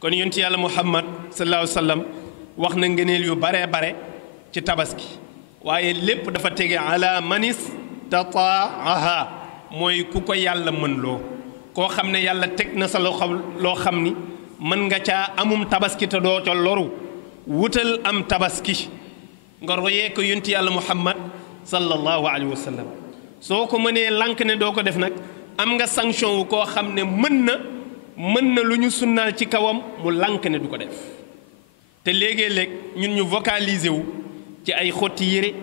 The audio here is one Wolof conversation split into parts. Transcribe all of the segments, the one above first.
kon yonti yàlla muhammad sallallahu alayhi wa sallam wax na ngëneel yu bare bare ci tabaski waaye lépp dafa tege ala manis tataaha mooy ku ko yàlla mën loo koo xam ne yàlla teg na sa loo xam ni mën nga caa amum tabaski te doo ca loru wutal am tabaski nga royee ko yonti yàlla muhammad sallallahu alayhi wa sallam soo ko mënee lànk ne doo ko def nag am nga sanction wu koo xam ne mën na lu ñu sunnaal ci kawam mu lànk ne du ko def te léegi-léeg ñun ñu vocaliser wu ci ay xotti yére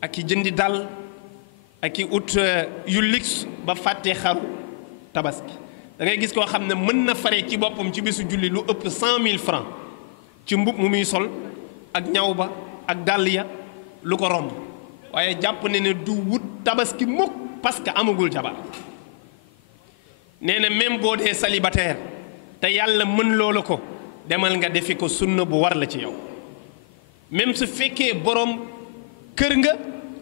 ak i jëndi dal ak i ut yu luxe ba fàtte xaru tabaski da ngay gis koo xam ne mën na fare ci boppam ci bisu julli lu ëpp 100 000 francs ci mbub mu muy sol ak ñaw ba ak dàll ya lu ko romb waaye jàpp ne ne du wut tabaski mukk parce que amagul jabar nee na même boo dee célibataire te yàlla mën loola ko demal nga defi ko sunna bu war la ci yow même su fekkee borom kër nga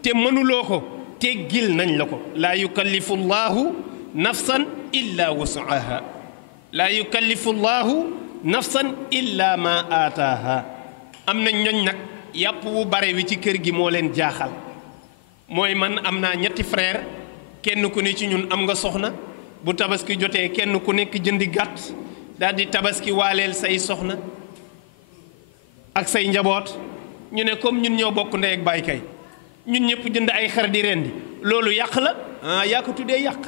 te mënuloo ko teggil nañ la ko laa yukallifu llahu nafsan illa wusaha laa yukallifu llahu nafsan illa ma aataaha am na ñoñ nag yàpp wu bare wi ci kër gi moo leen jaaxal mooy man am naa ñetti frère kenn ku ne ci ñun am nga soxna bu tabaski jotee kenn ku nekk jëndi gàtt daal di tabaski waaleel say soxna ak say njaboot ñu ne comme ñun ñoo bokk ndey ak baay kay ñun ñëpp jënd ay xar di rendi loolu yàq la ah yaa ko tuddee yàq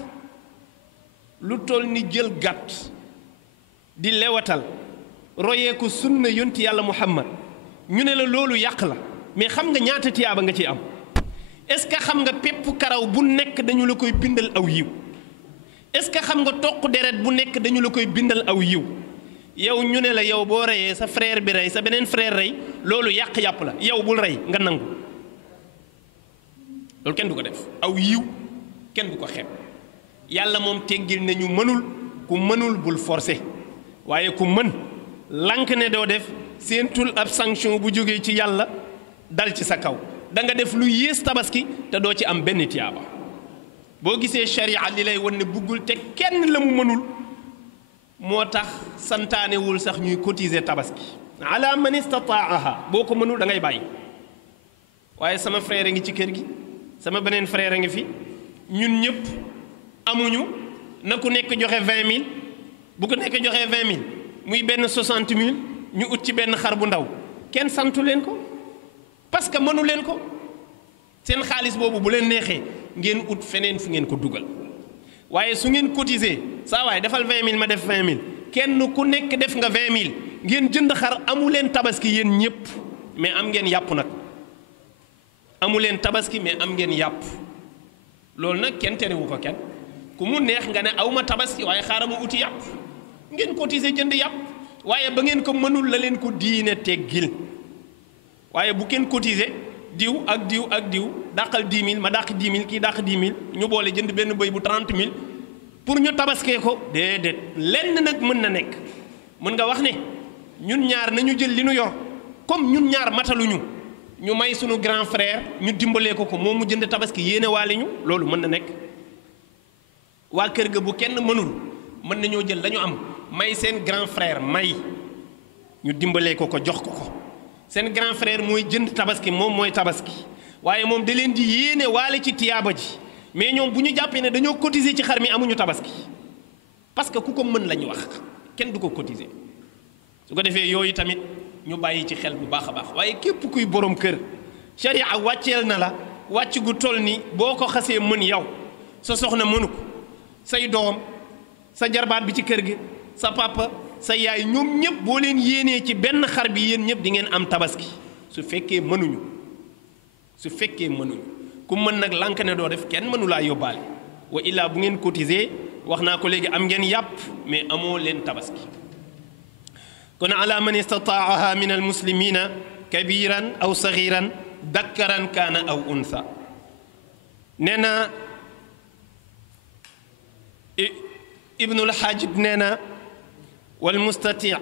lu toll ni jël gàtt di lewatal royee ko sunna yonti yàlla muhammad ñu ne la loolu yàq la mais xam nga ñaata tiyaaba nga ciy am est-ce que xam nga pepp karaw bu nekk dañu la koy bindal aw yiw est-ce que xam nga toq deret bu nekk dañu la koy bindal aw yiw yow ñu ne la yow boo reyee sa frère bi rey sa beneen frère rey loolu yàq yàpp la yow bul rey nga nangu loolu kenn du ko def aw yiw kenn du ko xeeb yàlla moom teggil ne ñu mënul ku mënul bul forcer waaye ku mën lank ne doo def seentul ab sanction bu jógee ci yàlla dal ci sa kaw da nga def lu yées tabaski te doo ci am benn tiyaaba boo gisee sharia li lay wan ne buggul te kenn la mu mënul moo tax santaanewul sax ñuy cotiser tabaski ala man istataaha boo ko mënul da ngay bàyyi waaye sama frère a ngi ci kër gi sama beneen frère a ngi fi ñun ñëpp amuñu na ku nekk joxe 20 000 bu ko nekk joxee 20 000 muy benn 60 000 ñu ut ci benn xar bu ndaw kenn santu leen ko parce que mënu leen ko seen xaalis boobu bu leen neexee ngeen ut feneen fu ngeen ko dugal waaye su ngeen cotiser saa waay defal 20 000 ma def 20 000 kenn ku nekk def nga 20 000 ngeen jënd xar amu leen tabaski yéen ñëpp mais am ngeen yàpp nag amu leen tabaski mais am ngeen yàpp loolu nag kenn terewu ko kenn ku mu neex nga ne awma tabaski waaye xaaral ma uti yàpp ngeen cotiser jënd yàpp waaye ba ngeen ko mënul la leen ko diine teggil waaye bu kenn cotiser diw ak diw ak diw dàqal 10 000 ma dàq 10 000 kii dàq 10 000 ñu boole jënd benn bëy bu 30 000 pour ñu tabaskee ko déedéet lenn nag mën na nekk mën nga wax ne ñun ñaar nañu jël li nu yor comme ñun ñaar mataluñu ñu may sunu grand frère ñu dimbalee ko moom mu jënd tabaski yéene waale ñu loolu mën na nekk waa kër ga bu kenn mënul mën nañoo jël lañu am may seen grand frère may ñu dimbalee ko jox ko seen grand frère mooy jënd tabaski moom mooy tabaski waaye moom da leen di yéene waale ci tiyaaba ji mais ñoom bu ñu jàppee ne dañoo cotiser ci xar mi amuñu tabaski parce que ku ko mën la ñu wax kenn du ko cotiser su ko defee yooyu tamit ñu bàyyi ci xel bu baax a baax waaye képp kuy borom kër sharia wàcceel na la wàcc gu toll ni boo ko xasee mën yow sa soxna mënu ko say doom sa jarbaat bi ci kër gi sa papa sa yaay ñoom ñëpp boo leen yéenee ci benn xar bi yéen ñëpp di ngeen am tabaski su fekkee mënuñu ku mën nag lànk ne doo def kenn mënu laa yóbbaale wa illaa bu ngeen cotiser wax naa ko léegi am ngeen yàpp mais amoo leen tabaski kon ala man istataaha min almuslimina kabiran aw sagiran dakkaran kaana aw unsa nee na ibnul xaajib nee na والمستطيع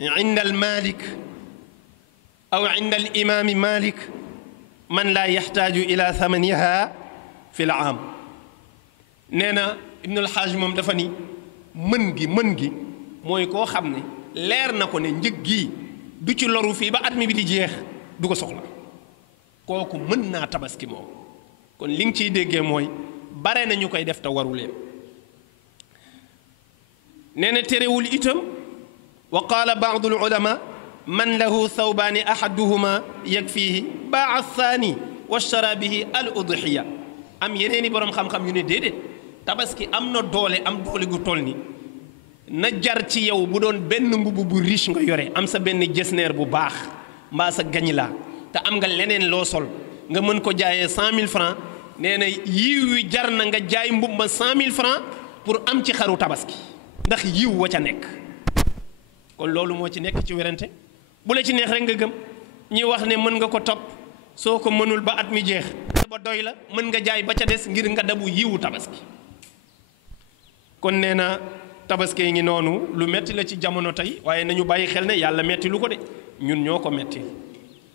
عند المالك أو عند الإمام مالك من لا يحتاج إلى ثمنها في العام نينا ابن الحاج موم دافاني mën gi mooy koo xam ne leer na ko ne njëg gii du ci loru fii ba at mi bi di jeex du ko soxla kooku mën naa tabaski moom kon li nga ciy déggee mooy bare na ñu koy def te waru leen nee na terewul itam wa qaala baadu al ulama man lahu thawbaani ahaduhuma yakfihi baa thani washtara bihi al udhiya am yeneeni boroom xam-xam yu ne déedéet tabaski am na doole gu toll ni na jar ci yow bu doon benn mbubb bu riche nga yore am sa benn jesneer bu baax mbaa sa gañi laa te am nga leneen loo sol nga mën ko jaayee 100 000 francs nee na yiw wi jar na nga jaay mbubb ma 100 000 francs pour am ci xaru tabaski ndax yiw wa ca nekk kon loolu moo ci nekk ci werante bu la ci neex rek nga gëm ñi wax ne mën nga ko topp soo ko mënul ba at mi jeex ba doy la mën nga jaay ba ca des ngir nga dabu yiwu tabaski kon nee na tabaski ngi noonu lu metti la ci jamono tey waaye nañu bàyyi xel ne yàlla metti lu ko de ñun ñoo ko metti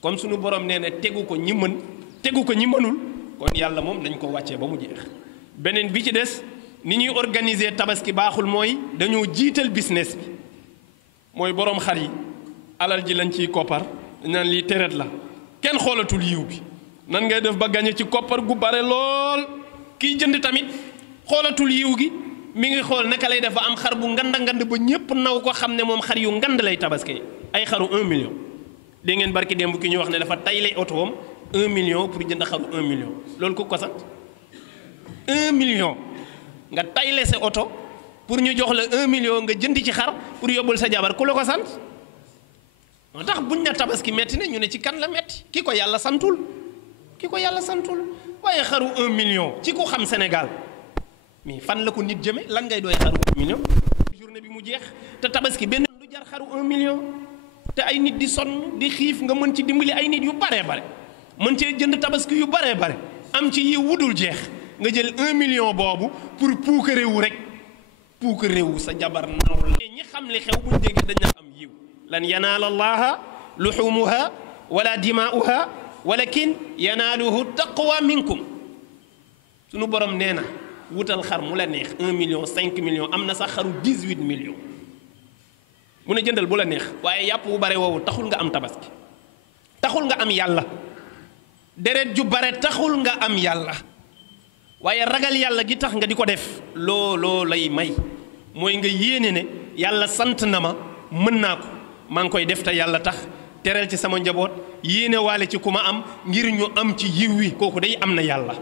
comme suñu borom nee na tegu ko ñi mën tegu ko ñi mënul kon yàlla moom dañ ko wàccee ba mu jeex beneen bi ci des ni ñuy organiser tabaski baaxul mooy dañoo jiital business bi mooy borom xar yi alal ji lañ ciy koppar naan lii tereet la kenn xoolatul yiw bi nan ngay def ba gañe ci koppar gu bare lool kiy jënd tamit xoolatul yiw gi mi ngi xool naka lay def ba am xar bu nganda ngand ba ñépp naw ko xam ne moom xar yu ngand lay tabaski ay xaru 1 million dégg ngeen barki démb ki ñu wax ne dafa tayle otoom 1 million pour jënd xaru 1 million loolu ku ko sant 1 million nga tayle sa oto pour ñu jox la 1 million nga jënd ci xar pour yóbbul sa jabar ku la ko sant moo tax buñ na tabaski metti na ñu ne ci kan la metti ki ko yàlla santul waaye xaru 1 million ci ku xam Sénégal mais fan la ko nit jëme lan ngay doy xaru 1 million journée bi mu jeex te tabaski benn du jar xaru 1 million te ay nit di sonn di xiif nga mën ci dimbali ay nit yu bare mën cee jënd tabaski yu bare am ci yi wudul jeex nga jël 1 million boobu pour puukarewu rek puukarewu sa jabar naw la ñi xam li xew buñ déggee dañ am yiw lan yanaala allaha luxumuha wala dimaa'uha walakin yanaaluhu taqwa minkum sunu borom nee na wutal xar mu la neex 1 million 5 millions am na sax xaru 18 millions mu ne jëndal bu la neex waaye yàpp bu bare woowu taxul nga am tabaski taxul nga am yàlla deret ju bare taxul nga am yàlla waaye ragal yàlla gi tax nga di ko def looloo lay may mooy nga yéene ne yàlla sant na ma mën naa ko maa ngi koy def te yàlla tax teral ci sama njaboot yéene waale ci ku ma am ngir ñu am ci yiw wi kooku day am na yàlla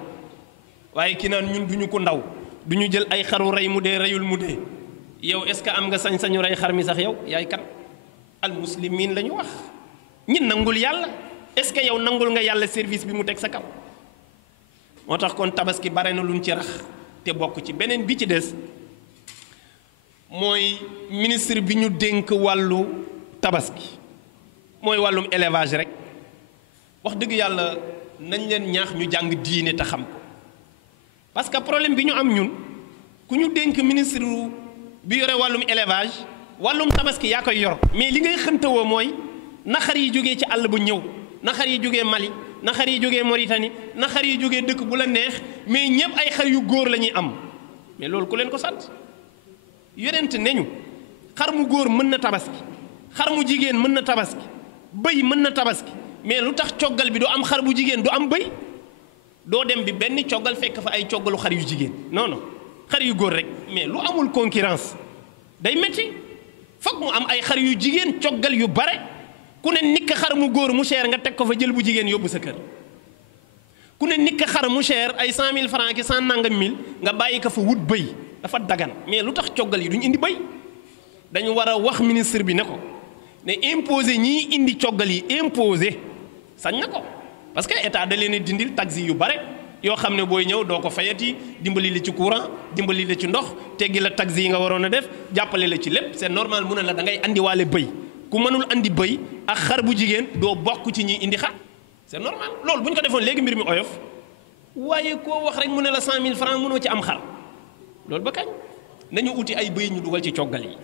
waaye ki naan ñun duñu ko ndaw duñu jël ay xaru rey mu dee reyul mu dee yow est-ce que am nga sañ-sañu rey xar mi sax yow yaay kan al muslimin la ñu wax ñi nangul yàlla est-ce que yow nangul nga yàlla service bi mu teg sa kaw moo tax kon tabaski bare na luñ ci rax te bokk ci beneen bi ci des mooy ministre bi ñu dénk wàllu tabaski mooy wàllum élevage rek wax dëgg yàlla nañ leen ñaax ñu jàng diine te xam ko parce que problème bi ñu am ñun ku ñu dénk ministre bi yore wàllum élevage wàllum tabaski yaa koy yor mais li ngay xëntawoo mooy na xar yi jógee ci àll bu ñëw na xar yi jógee Mali na xar yi jógee Mauritanie na xar yi jógee dëkk bu la neex mais ñëpp ay xar yu góor la ñuy am mais loolu ku leen ko sant yonent neñu xar mu góor mën na tabaski xar mu jigéen mën na tabaski bëy mën na tabaski mais lu tax coggal bi du am xar bu jigéen du am bëy doo dem bi benn coggal fekk fa ay coggalu xar yu jigéen non xar yu góor rek mais lu amul concurrence day métti foog mu am ay xar yu jigéen coggal yu bare ku ne nikk xar mu góor mu cher nga teg ko fa jël bu jigéen yóbbu sa kër ku ne nikk xar mu cher ay 100 000 francs ki 100 nangam mille nga bàyyi ko fa wut bëy dafa dagan mais lu tax coggal yi duñu indi bëy dañu war a wax ministre bi ne ko ne imposé ñii indi coggal yi imposé sañ na ko parce que état da leen dindil taxi yu bare yoo xam ne booy ñëw doo ko fayati dimbali la ci courant dimbali la ci ndox teggi la taxi yi nga waroon a def jàppale la ci lépp c'est normal mu ne la da ngay andiwaale bëy ku mënul andi bëy ak xar bu jigéen doo bokk ci ñi indi xar c'est normal loolu bu ñu ko defoon léegi mbir mi oyof waaye koo wax rek mu ne la 100 000 francs mënoo ci am xar loolu ba kañ nañu uti ay bëy ñu dugal ci coggal yi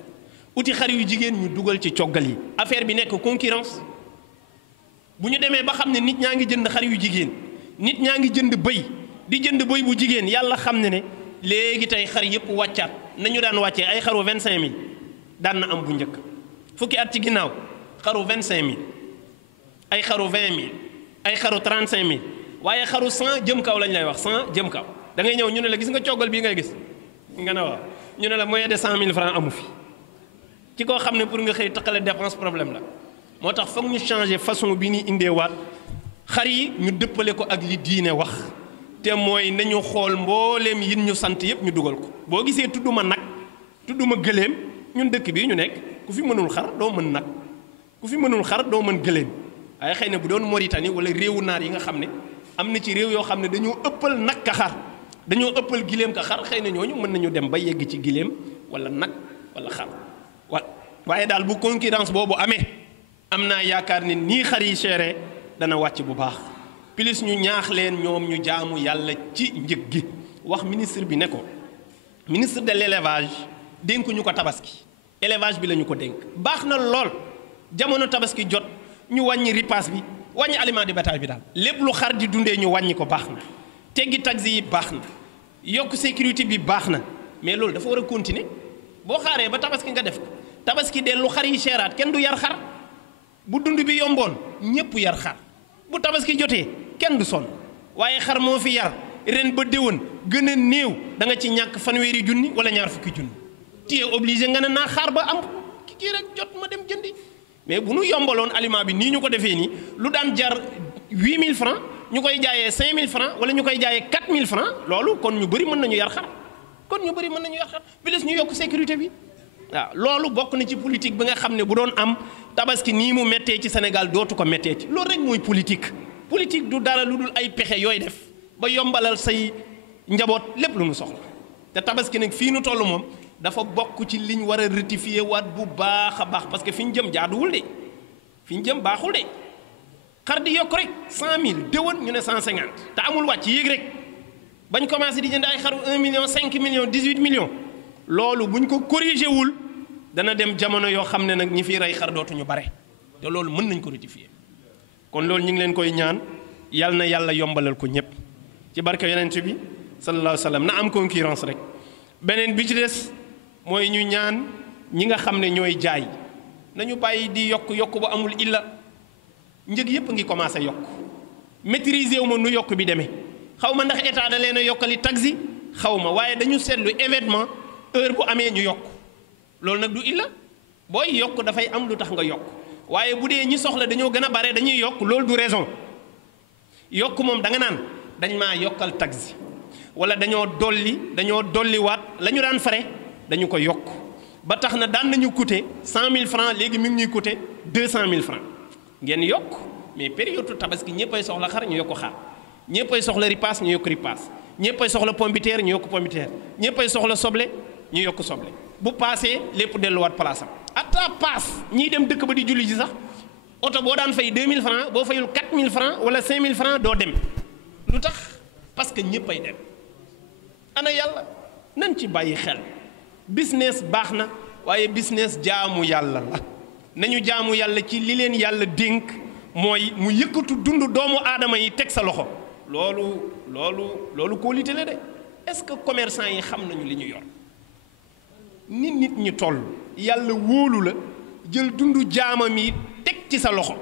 uti xar yu jigéen ñu dugal ci coggal yi affaire bi nekk concurrence bu ñu demee ba xam ne nit ñaa ngi jënd xar yu jigéen nit ñaa ngi jënd bëy di jënd bëy bu jigéen yàlla xam ne léegi tey xar yëpp wàccaat nañu daan wàccee ay xaru 25 000 daan na am bu njëkk fukki at ci ginnaaw xaru 25000 ay xaru 20000 ay xaru 35000 waaye xaru 100 jëm kaw lañ lay wax 100 jëm kaw da ngay ñëw ñu ne la gis nga coggal bii ngay gis nga ne waaw ñu ne la moyen de 100000 francs amu fi ci koo xam ne pour nga xëy taqale dépense problème la moo tax foog ñu changer façon bi ñuy indeewaat xar yi ñu dëppale ko ak li diine wax te mooy nañu xool mbooleem yin ñu sant yëpp ñu dugal ko boo gisee tudduma nag tudduma gëléem ñun dëkk bii ñu nekk ku fi mënul xar doo mën nag ku fi mënul xar doo mën gëléem waaye xëy na bu doon Mauritanie wala réewu naar yi nga xam ne am na ci réew yoo xam ne dañoo ëppal nag ka xar dañoo ëppal giléem ka xar xëy na ñooñu mën nañu dem ba yegg ci giléem wala nag wala xar waaye daal bu concurrence boobu amee am naa yaakaar ne nii xar yi chéré dana wàcc bu baax plus ñu ñaax leen ñoom ñu jaamu yàlla ci njëg gi wax ministre bi ne ko ministre de l'élevage dénkuñu ko tabaski élevage bi la ñu ko dénk baax na lool jamono tabaski jot ñu wàññi ripaas bi wàññi aliment de bétail bi daal lépp lu xar di dundee ñu wàññi ko baax na teggi taxi yi baax na yokk sécurité bi baax na mais loolu dafa war a continuer boo xaaree ba tabaski nga def ko tabaski dellu xar yi seeraat kenn du yar xar bu dund bi yomboon ñépp yar xar bu tabaski jotee kenn du sonn waaye xar moo fi yar ren ba déwén gën a néew da nga ci ñàkk fanweeri junni wala ñaar fukki junni tu es obligé nga ne naa xaar ba am kii rek jot ma dem jëndi mais bu nu yombaloon aliment bi nii ñu ko defee nii lu daan jar 8000 francs ñu koy jaayee 5000 francs wala ñu koy jaayee 4000 francs loolu kon ñu bëri mën nañu yar xar plus ñu yokk sécurité bi waaw loolu bokk na ci politique bi nga xam ne bu doon am tabaski nii mu méttee ci Sénégal dootu ko méttee ci loolu rek mooy politique du dara lu dul ay pexe yooy def ba yombalal say njaboot lépp lu mu soxla te tabaski nag fii nu toll moom dafa bokk ci liñ war a rectifier waat bu baax a baax parce que fi ñu jëm jaaduwul de fi ñu jëm baaxul de xar di yokk rek 100000 déwén ñu ne 150 te amul wàcc yéeg rek bañ commencé di jënd ay xaru 1 million 5 millions 18 millions loolu buñ ko corrigé wul dana dem jamono yoo xam ne nag ñi fiy rey xar dootuñu bare te loolu mën nañ ko rectifier kon loolu ñu ngi leen koy ñaan yal na yàlla yombalal ko ñëpp ci barke yonent bi sallallahu alayhi wa sallam na am concurrence rek beneen bi ci des mooy ñu ñaan ñi nga xam ne ñooy jaay nañu bàyyi di yokk ba amul illa njëg yëpp ngi commencé yokk maîtriser wu ma nu yokk bi demee xaw ma ndax état da leen a yokkali taxi xaw ma waaye dañu seetlu événement heure bu amee ñu yokk loolu nag du illa booy yokk dafay am lu tax nga yokk waaye bu dee ñi soxla dañoo gën a bare dañuy yokk loolu du raison yokk moom da nga naan dañ maa yokkal taxi wala dañoo dolliwaat la ñu daan fare dañu ko yokk ba tax na daan nañu coûter 100000 francs léegi mi ngi ñuy coûter 200000 francs ngeen yokk mais période tabaski ñëppay soxla xar ñu yokk xar ñëppay soxla ripaas ñu yokk ripaas ñëppay soxla pombiteer ñu yokk pombiteer ñëppay soxla soble ñu yokk soble bu paasee lépp delluwaat place am ata paas ñiy dem dëkk ba di julli ji sax oto boo daan fay 2000 francs boo fayul 4000 francs wala 5000 francs doo dem lu tax parce que ñëppay dem ana yàlla nañ ci bàyyi xel business baax na waaye business jaamu yàlla la nañu jaamu yàlla ci li leen yàlla dénk mooy mu yëkkatu dund doomu aadama yi teg sa loxo loolu qualité la de est-ce que commerçant yi xam nañu li ñu yor nit ñi toll yàlla wóolu la jël dundu jaamam yi teg ci sa loxo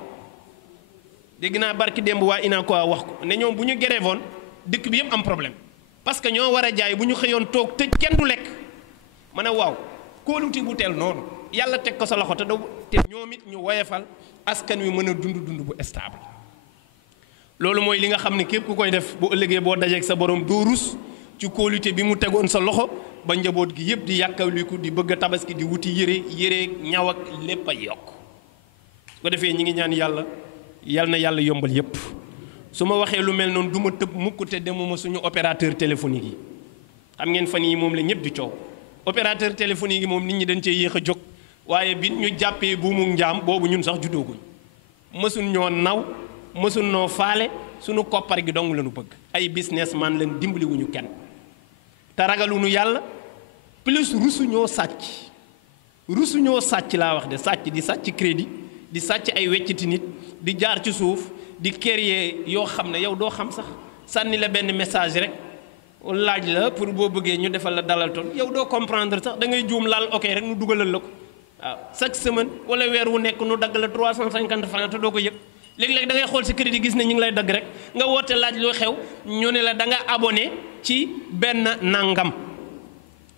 dégg naa barki démb waa Unacois wax ko ne ñoom bu ñu grévoon dëkk bi yëpp am problème parce que ñoo war a jaay bu ñu xëyoon toog tëj kenn du lekk ma ne waaw kóolute bu teel noonu yàlla teg ko sa loxo te ñoom it ñu woyefal askan wi mën a dund bu stable loolu mooy li nga xam ne képp ku koy def bu ëllëgee boo dajeeg sa borom doo rus ci kóolute bi mu tegoon sa loxo ba njaboot gi yëpp di yàkkaliku di bëgg a tabaski di wuti yére ñaw ak lépp a yokk su ko defee ñi ngi ñaan yal na yàlla yombal yëpp su ma waxee lu mel noonu du ma tëb mukk te demuma suñu opérateur téléphonique yi xam ngeen fan yi moom la ñëpp di coow opérateur téléphonique yi moom nit ñi dañ cee yéex a jóg waaye bi ñu jàppee buumu njaam boobu ñun sax juddooguñ mësuñ ñoo naw mësuñ noo faale suñu koppar gi dong lañu bëgg ay businessman leen dimbaliwuñu kenn te ragaluñu yàlla plus rusuñoo sàcc laa wax de sàcc di sàcc crédit di sàcc ay wecciti nit di jaar ci suuf di créer yoo xam ne yow doo xam sax sànni la benn message rek laaj la pour boo bëggee ñu defal la dalal toon yow doo comprendre sax da ngay juum laal ok rek nu dugalal la ko waaw chaque semaine wala weer wu nekk nu dagg la 350 francs te doo ko yëg léeg-léeg da ngay xool sa crédit gis ne ñu ngi lay dagg rek nga woote laaj lu xew ñu ne la da nga abonné ci benn nangam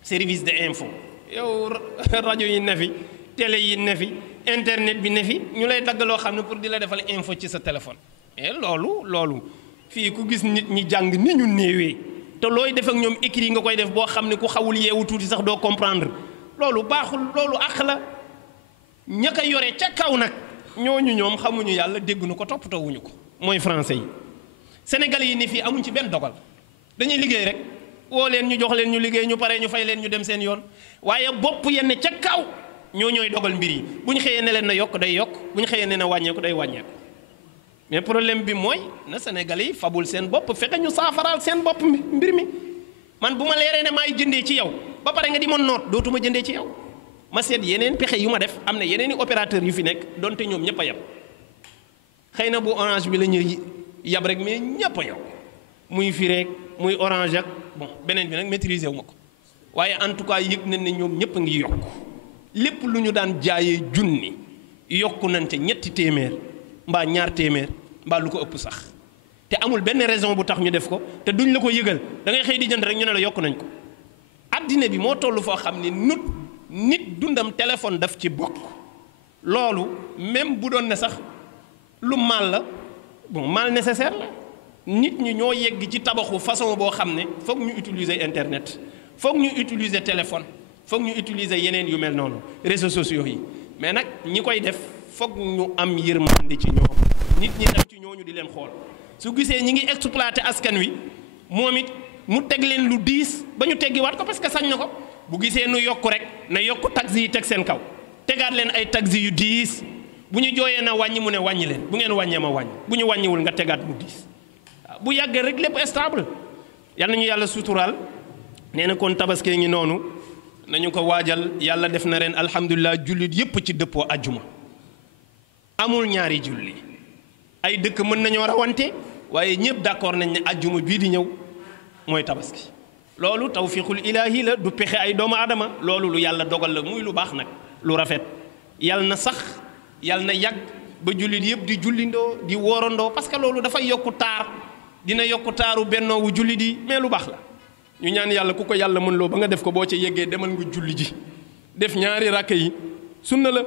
service de info yow rajo yi ne fi télé yi ne fi internet bi ne fi ñu lay dagg loo xam ne pour di la defal info ci sa téléphone mais loolu fii ku gis nit ñi jàng ni ñu néewee te looy def ak ñoom écrit nga koy def boo xam ne ku xawul yeewu tuuti sax doo comprendre loolu baaxul loolu àq la ña ko yore ca kaw nag ñooñu ñoom xamuñu yàlla dégguñu ko toppatoowuñu ko mooy français yi sénégalais yi ni fii amuñ ci benn dogal dañuy liggéey rek woo leen ñu jox leen ñu liggéey ñu pare ñu fay leen ñu dem seen yoon waaye bopp yenn ca kaw ñooy dogal mbir yi bu ñu xëyee ne leen na yokk day yokk bu ñu xëyee ne na wàññeeku day wàññeeku mais problème bi mooy na sénégalais yi fabul seen bopp fexe ñu saafaraal seen bopp mbir mi man bu ma leeree ne maay jëndee ci yow ba pare nga di ma noot dootuma jëndee ci yow ma seet yeneen pexe yu ma def am na yeneen i opérateur yu fi nekk donte ñoom ñëpp a yab xëy na bu orange bi la ñuy yab rek mais ñëpp a yab muy fi rek muy orange ak bon beneen bi nag maîtriser wu ma ko waaye en tout cas yëg nañ ne ñoom ñëpp a ngi yokk lépp lu ñu daan jaayee junni yokku nañ ca ñetti téeméer mbaa ñaar téeméer mbaa lu ko ëpp sax te amul benn raison bu tax ñu def ko te duñ la ko yëgal da ngay xëy di jënd rek ñu ne la yokk nañ ko addina bi moo toll foo xam ne nit dundam téléphone daf ci bokk loolu même bu doon ne sax lu mal la bon mal nécessaire la nit ñi ñoo yegg ci tabaxu façon boo xam ne foog ñu utiliser internet foog ñu utiliser téléphone foog ñu utiliser yeneen yu mel noonu réseaux sociaux yi mais nag ñi koy def foog ñu am yërmande ci ñoom nit ñi dem ci ñooñu di leen xool su gisee ñi ngi exploiter askan wi moom it mu teg leen lu diis ba ñu teggiwaat ko parce que sañ na ko bu gisee nu yokk rek na yokk taxi yi teg seen kaw tegaat leen ay taxi yu diis bu ñu jooyee na wàññi mu ne wàññi leen bu ngeen wàññee ma wàññi bu ñu wàññiwul nga tegaat mu diis waaw bu yàggee rek lépp stable yal nañu yàlla suturaal nee na kon tabaskee ngi noonu nañu ko waajal yàlla def na ren alhamdulilah jullit yépp ci dëppoo ajjuma amul ñaari julli ay dëkk mën nañoo rawante waaye ñëpp d'accord nañ ne ajjuma bii di ñëw mooy tabaski loolu tawfiqul ilaahi la du pexe ay doomu aadama loolu lu yàlla dogal la muy lu baax nag lu rafet yàlla na sax yàlla na yàgg ba jullit yëpp di jullindoo di woorandoo parce que loolu dafay yokku taar dina yokku taaru bennoo wu jullit yi mais lu baax la ñu ñaan yàlla ku ko yàlla mën loo ba nga def ko boo ca yeggee demal nga julli ji def ñaari rakk yi sunna la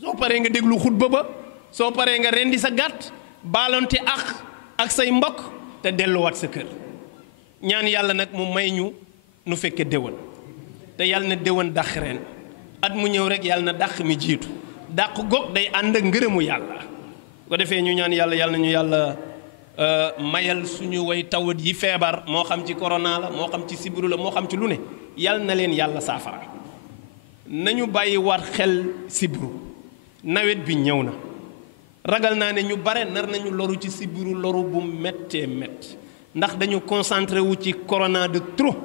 soo paree nga déglu xutba ba soo paree nga rendi sa gàtt baalonte ak say mbokk te delluwaat sa kër ñaan yàlla nag mu may ñu nu fekke déwén te yàlla na déwén dàq ren at mu ñëw rek yàlla na dàq mi jiitu dàq goog day ànd ak ngërëmu yàlla ko defee ñu ñaan yàlla yàlla nañu yàlla mayal suñu way tawat yi feebar moo xam ci corona la moo xam ci sibiru la moo xam ci lu ne yàlla na leen yàlla saafara nañu bàyyi waat xel sibiru nawet bi ñëw na ragal naa ne ñu bare nar nañu loru ci sibiru loru bu méttee métti ndax dañu concentré wu ci corona de trop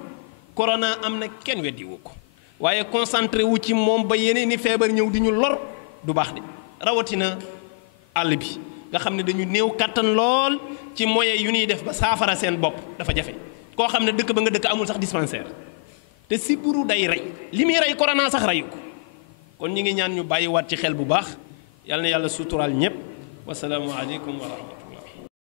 corona am na kenn weddiwu ko waaye concentré wu ci moom ba yeneen i feebar ñëw di ñu lor du baax de rawatina àll bi nga xam ne dañu néew kattan lool ci moyen yu ñuy def ba saafara seen bopp dafa jafe koo xam ne dëkk ba nga dëkk amul sax dispensaire te sibiru day rey li muy rey corona sax reyu ko kon ñi ngi ñaan ñu bàyyiwaat ci xel bu baax yal na yàlla suturaal ñëpp wasalaamu aleykum wa rahmatullah